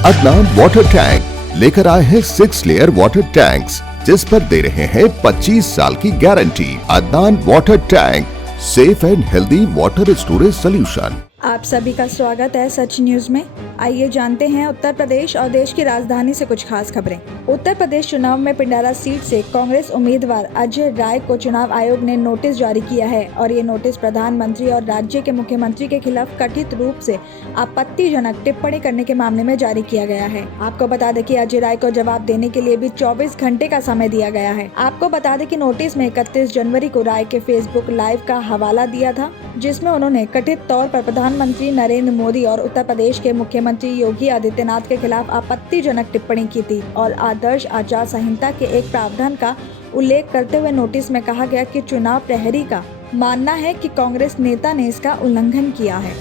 Adnan water tank लेकर आए हैं 6 लेयर वाटर टैंक्स, जिस पर दे रहे हैं 25 साल की guarantee. Adnan water tank, safe and healthy water storage solution. आप सभी का स्वागत है सच न्यूज में। आइए जानते हैं उत्तर प्रदेश और देश की राजधानी से कुछ खास खबरें। उत्तर प्रदेश चुनाव में पिंडारा सीट से कांग्रेस उम्मीदवार अजय राय को चुनाव आयोग ने नोटिस जारी किया है और ये नोटिस प्रधानमंत्री और राज्य के मुख्यमंत्री के खिलाफ कथित रूप से आपत्तिजनक टिप्पणी करने के मामले में जारी किया गया है। आपको बता दें कि अजय राय को जवाब देने के लिए भी 24 घंटे का समय दिया गया है। आपको बता दें कि नोटिस में 31 जनवरी को राय के फेसबुक लाइव का हवाला दिया था, जिसमें उन्होंने कथित तौर पर प्रधानमंत्री नरेंद्र मोदी और उत्तर प्रदेश के मुख्यमंत्री योगी आदित्यनाथ के खिलाफ आपत्तिजनक टिप्पणी की थी और आदर्श आचार संहिता के एक प्रावधान का उल्लेख करते हुए नोटिस में कहा गया कि चुनाव प्रहरी का मानना है कि कांग्रेस नेता ने इसका उल्लंघन किया है।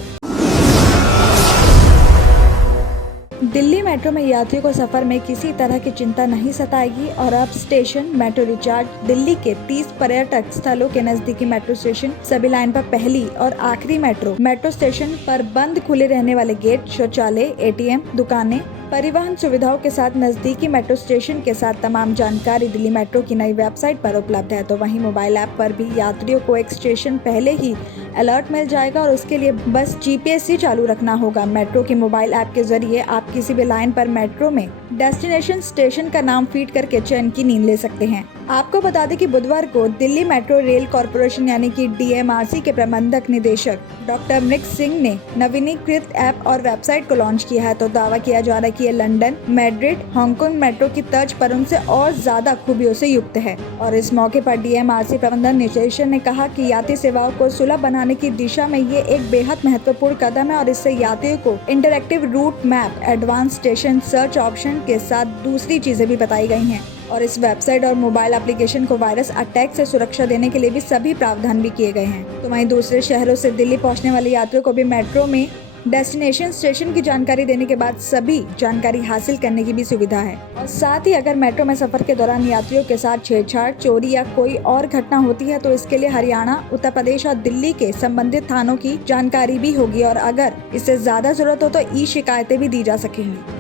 दिल्ली मेट्रो में यात्रियों को सफर में किसी तरह की चिंता नहीं सताएगी और अब स्टेशन मेट्रो रिचार्ज दिल्ली के 30 पर्यटक स्थलों के नजदीकी मेट्रो स्टेशन, सभी लाइन पर पहली और आखिरी मेट्रो स्टेशन पर बंद खुले रहने वाले गेट, शौचालय, एटीएम, दुकानें, परिवहन सुविधाओं के साथ नजदीकी मेट्रो स्टेशन के साथ तमाम जानकारी दिल्ली मेट्रो की नई वेबसाइट पर उपलब्ध है। तो वहीं मोबाइल ऐप पर भी यात्रियों को एक स्टेशन पहले ही अलर्ट मिल जाएगा और उसके लिए बस जीपीएस ही चालू रखना होगा। मेट्रो की मोबाइल ऐप के जरिए आप किसी भी लाइन पर मेट्रो में डेस्टिनेशन स्टेशन का नाम फीड करके चैन की नींद ले सकते हैं। आपको बता दें कि बुधवार को दिल्ली मेट्रो रेल कॉरपोरेशन यानी कि डीएमआरसी के प्रबंधक निदेशक डॉक्टर मृग सिंह ने नवीनीकृत ऐप और वेबसाइट को लॉन्च किया है। तो दावा किया जा रहा है कि ये लंदन, मैड्रिड, हांगकांग मेट्रो की तर्ज पर उनसे और ज्यादा खूबियों से युक्त है। और इस मौके पर डीएमआरसी प्रबंधक निदेशक ने कहा कि यात्री सेवाओं को सुलभ बनाने की दिशा में ये एक बेहद महत्वपूर्ण कदम है और इससे यात्रियों को interactive route map, advance station search option के साथ दूसरी चीजें भी बताई गई हैं। और इस वेबसाइट और मोबाइल एप्लीकेशन को वायरस अटैक से सुरक्षा देने के लिए भी सभी प्रावधान भी किए गए हैं। तो वहीं दूसरे शहरों से दिल्ली पहुंचने वाले यात्रियों को भी मेट्रो में डेस्टिनेशन स्टेशन की जानकारी देने के बाद सभी जानकारी हासिल करने की भी सुविधा है। और साथ ही अगर मेट्रो में सफर के दौरान यात्रियों के साथ छेड़छाड़, चोरी या कोई और घटना होती है तो इसके लिए हरियाणा, उत्तर प्रदेश और दिल्ली के संबंधित थानों की जानकारी भी होगी और अगर इससे ज्यादा जरूरत हो तो ई शिकायतें भी दी जा सकेंगी।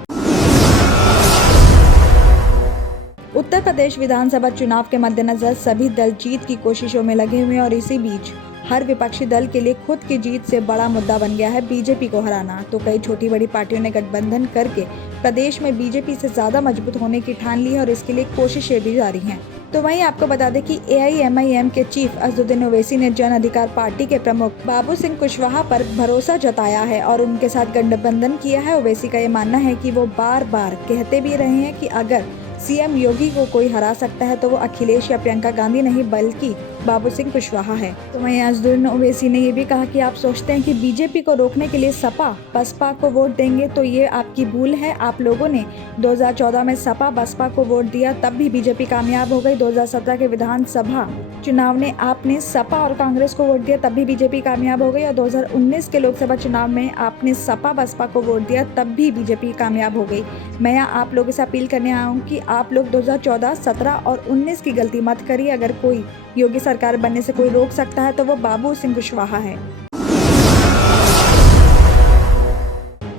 उत्तर प्रदेश विधानसभा चुनाव के मद्देनजर सभी दल जीत की कोशिशों में लगे हुए हैं और इसी बीच हर विपक्षी दल के लिए खुद की जीत से बड़ा मुद्दा बन गया है बीजेपी को हराना। तो कई छोटी बड़ी पार्टियों ने गठबंधन करके प्रदेश में बीजेपी से ज्यादा मजबूत होने की ठान ली है और इसके लिए कोशिशें भी जारी हैं। तो वहीं आपको बता दें कि एआईएमआईएम के चीफ असदुद्दीन ओवैसी ने जन अधिकार पार्टी के प्रमुख बाबू सिंह कुशवाहा पर भरोसा जताया है और उनके साथ गठबंधन किया है। ओवैसी का ये मानना है कि वो बार बार कहते भी रहे हैं कि अगर सीएम योगी को कोई हरा सकता है तो वो अखिलेश या प्रियंका गांधी नहीं बल्कि बाबू सिंह कुशवाहा है। तो वहीं असदुद्दीन ओवैसी ने ये भी कहा कि आप सोचते हैं कि बीजेपी को रोकने के लिए सपा बसपा को वोट देंगे तो ये आपकी भूल है। आप लोगों ने 2014 में सपा बसपा को वोट दिया, तब भी बीजेपी कामयाब हो गई। 2017 के विधानसभा चुनाव ने आपने सपा और कांग्रेस को वोट दिया, तब भी बीजेपी कामयाब हो गई। और 2019 के लोकसभा चुनाव में आपने सपा बसपा को वोट दिया, तब भी बीजेपी कामयाब हो गई। मैं यहाँ आप लोगों से अपील करने आया हूँ कि आप लोग 2014, 17 और 19 की गलती मत करिए। अगर कोई योगी सरकार बनने से कोई रोक सकता है तो वो बाबू सिंह कुशवाहा है।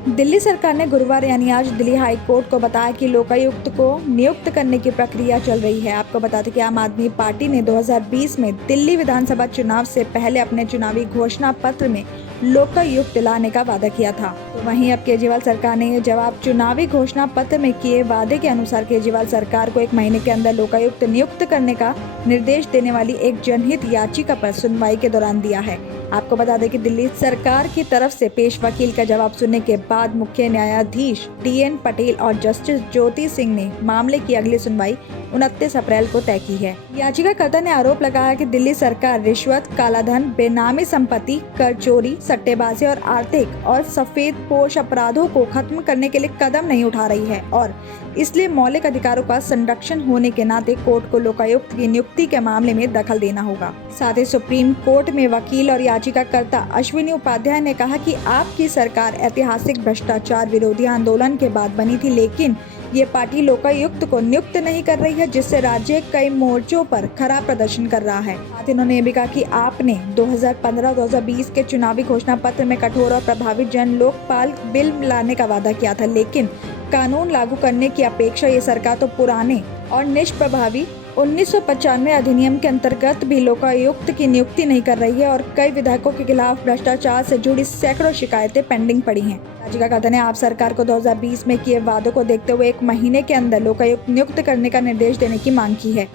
दिल्ली सरकार ने गुरुवार यानी आज दिल्ली हाई कोर्ट को बताया कि लोकायुक्त को नियुक्त करने की प्रक्रिया चल रही है। आपको बता दें कि आम आदमी पार्टी ने 2020 में दिल्ली विधानसभा चुनाव से पहले अपने चुनावी घोषणा पत्र में लोकायुक्त लाने का वादा किया था। तो वहीं अब केजरीवाल सरकार ने ये जवाब चुनावी घोषणा पत्र में किए वादे के अनुसार केजरीवाल सरकार को 1 महीने के अंदर लोकायुक्त नियुक्त करने का निर्देश देने वाली एक जनहित याचिका पर सुनवाई के दौरान दिया है। आपको बता दें कि दिल्ली सरकार की तरफ से पेश वकील का जवाब सुनने के बाद मुख्य न्यायाधीश DN पटेल और जस्टिस ज्योति सिंह ने मामले की अगली सुनवाई 29 अप्रैल को तय की है। याचिकाकर्ता ने आरोप लगाया कि दिल्ली सरकार रिश्वत, कालाधन, बेनामी संपत्ति, कर चोरी, सट्टेबाजी और आर्थिक और सफेदपोश अपराधों को खत्म करने के लिए कदम नहीं उठा रही है और इसलिए मौलिक अधिकारों का संरक्षण होने के नाते कोर्ट को लोकायुक्त की नियुक्ति के मामले में दखल देना होगा। साथ ही सुप्रीम कोर्ट में वकील और याचिकाकर्ता अश्विनी उपाध्याय ने कहा कि आपकी सरकार ऐतिहासिक भ्रष्टाचार विरोधी आंदोलन के बाद बनी थी, लेकिन ये पार्टी लोकायुक्त को नियुक्त नहीं कर रही है, जिससे राज्य कई मोर्चों पर खराब प्रदर्शन कर रहा है। साथ ही उन्होंने ये भी कहा कि आपने 2015-2020 के चुनावी घोषणा पत्र में कठोर और प्रभावी जन लोकपाल बिल लाने का वादा किया था, लेकिन कानून लागू करने की अपेक्षा ये सरकार तो पुराने और निष्प्रभावी 1995 अधिनियम के अंतर्गत भी लोकायुक्त की नियुक्ति नहीं कर रही है और कई विधायकों के खिलाफ भ्रष्टाचार से जुड़ी सैकड़ों शिकायतें पेंडिंग पड़ी हैं। राज्य का कथन है आप सरकार को 2020 में किए वादों को देखते हुए 1 महीने के अंदर लोकायुक्त नियुक्त करने का निर्देश देने की मांग की है।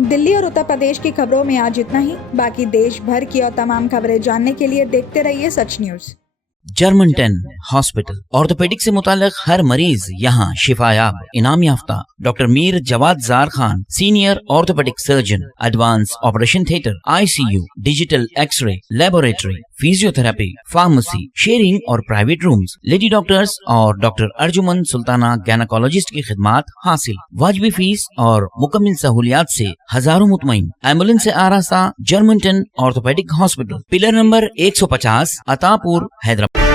दिल्ली और उत्तर प्रदेश की खबरों में आज इतना ही। बाकी देश भर की और तमाम खबरें जानने के लिए देखते रहिए Sach news. German 10 hospital orthopaedic से मुताल्लिक हर मरीज यहाँ शिफायाब। इनाम याफ्ता doctor Mir Jawad Jar Khan, senior orthopaedic surgeon, advance operation theatre, ICU, digital x ray, laboratory, physiotherapy, pharmacy, sharing और प्राइवेट रूम्स, लेडी डॉक्टर्स और डॉक्टर अर्जुमन सुल्ताना गैनाकोलॉजिस्ट की खिदमात हासिल। वाजबी फीस और मुकम्मल सहूलियात से हजारों मुतमईन। एम्बुलेंस से आरास्ता German 10 orthopaedic hospital, pillar number 150, Attapur, Hyderabad.